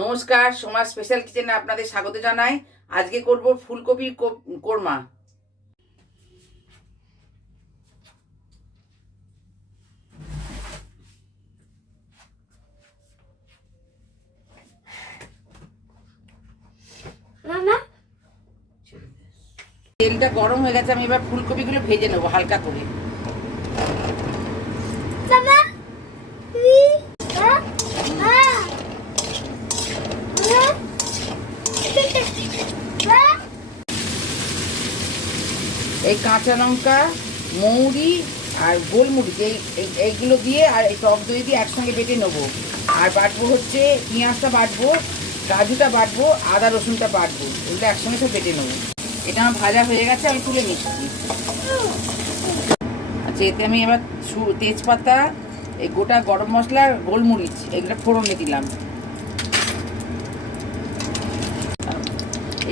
নমস্কার, সোমার স্পেশাল কিচেনে আপনাদের স্বাগত জানাই। আজকে করব ফুলকপির কোরমা। তেলটা গরম হয়ে গেছে, আমি এবার ফুলকপিগুলো ভেজে নেবো হালকা করে। এই কাঁচা লঙ্কা, মৌরি আর গোলমরিচ এইগুলো দিয়ে আর এই টক দই দিয়ে একসঙ্গে বেটে নেবো। আর বাটবো হচ্ছে পেঁয়াজটা বাটবো, কাজুটা বাটবো, আদা রসুনটা বাটবো, এগুলো একসঙ্গে সব বেটে নেবো। এটা আমার ভাজা হয়ে গেছে, আমি তুলে নিচ্ছি। আচ্ছা, এতে আমি এবার তেজপাতা, এই গোটা গরম মশলা, গোলমরিচ এগুলো ফোড়নে দিলাম।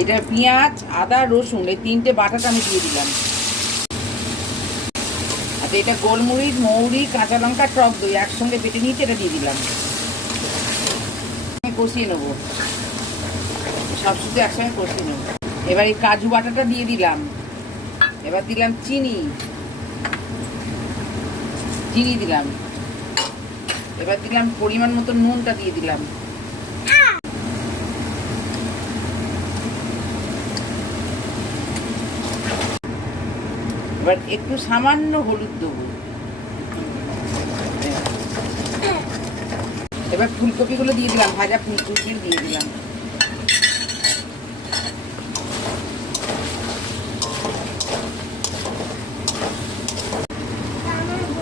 এটা পেঁয়াজ, আদা, রসুন এই তিনটে বাটাটা আমি দিয়ে দিলাম। আচ্ছা, এটা গোলমরিচ, মৌরি, কাঁচা লঙ্কা, টক দই একসঙ্গে বেটে নিয়েছি, এটা দিয়ে দিলাম। কষিয়ে নেবো, সব শুধু একসঙ্গে কষিয়ে নেবো। এবার এই কাজু বাটাটা দিয়ে দিলাম। এবার দিলাম চিনি দিলাম। এবার দিলাম পরিমাণ মতো নুনটা দিয়ে দিলাম। এবার একটু সামান্য হলুদ দেবো। এবার ফুলকপিগুলো দিয়ে দিলাম, ভাজা ফুলকপি দিয়ে দিলাম।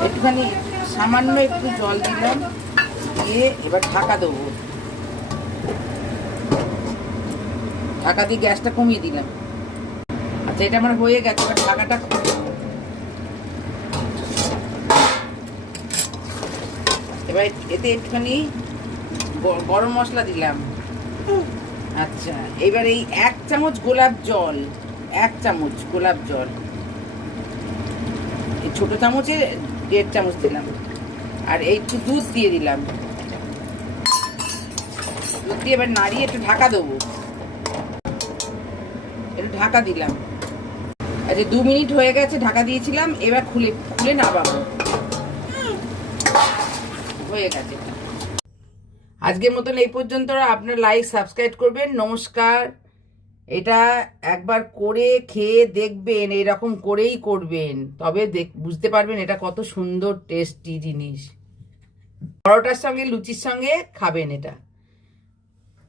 একটুখানি সামান্য একটু জল দিলাম, দিয়ে এবার ঢাকা দেবো। ঢাকা দিয়ে গ্যাসটা কমিয়ে দিলাম। আচ্ছা, এটা আমার হয়ে গেছে, এবার ঢাকাটা এবার এতে একটুখানি গরম মশলা দিলাম। আচ্ছা, এবার এই 1 চামচ গোলাপ জল, 1 চামচ গোলাপ জল, এই ছোট চামচে 1.5 চামচ দিলাম। আর একটু দুধ দিয়ে দিলাম। দুধ দিয়ে এবার নাড়িয়ে একটু ঢাকা দেবো। একটু ঢাকা দিলাম। আচ্ছা, 2 মিনিট হয়ে গেছে, ঢাকা দিয়েছিলাম। এবার খুলে নামাবো। হয়ে গেছে। আজকের মতন এই পর্যন্ত। আপনার লাইক সাবস্ক্রাইব করবেন। নমস্কার। এটা একবার করে খেয়ে দেখবেন, এরকম করেই করবেন, তবে বুঝতে পারবেন এটা কত সুন্দর টেস্টি জিনিস। পরোটার সঙ্গে, লুচির সঙ্গে খাবেন এটা।